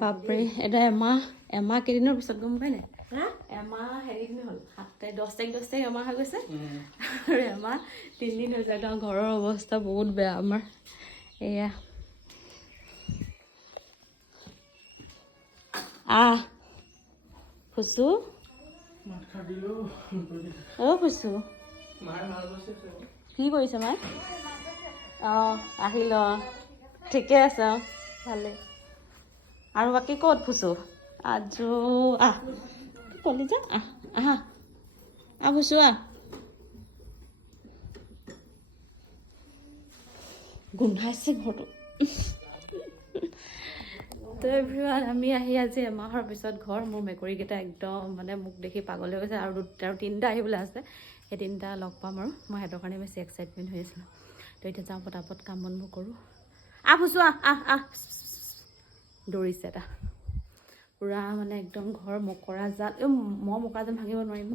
বাপৰে এটা এমাহ কেইদিনৰ পিছত গম পাই নাই এমাহ হেৰি হ'ল 10 তাৰিখ এমাহ হৈ গৈছে আৰু এমাহ 3 দিন হৈছে একদম ঘৰৰ অৱস্থা বহুত বেয়া আমাৰ এয়া ফুচু ফুচু কি কৰিছে মায়ে আহিল ঠিকে আছে ভালে আৰু বাকী ক'ত ফুচু আজো কলি যা আহা ফুচু গোন্ধাইছে ঘৰটো তো এভৰিৱান আমি আহি আজি এমাহৰ পিছত ঘৰ মোৰ মেকুৰীকেইটা একদম মানে মোক দেখি পাগল হৈ গৈছে আৰু 3টা আহিবলৈ আছে সেই 3টা লগ পাম আৰু মই সিহঁতৰ কাৰণে বেছি এক্সাইটমেণ্ট হৈ আছিলোঁ তো এতিয়া যাওঁ পটাপট কাম বনবোৰ কৰোঁ ফুচু দৌৰিছে এটা পূৰা মানে একদম ঘৰ মকৰা জাল মই মকৰা জাল ভাঙিব নোৱাৰিম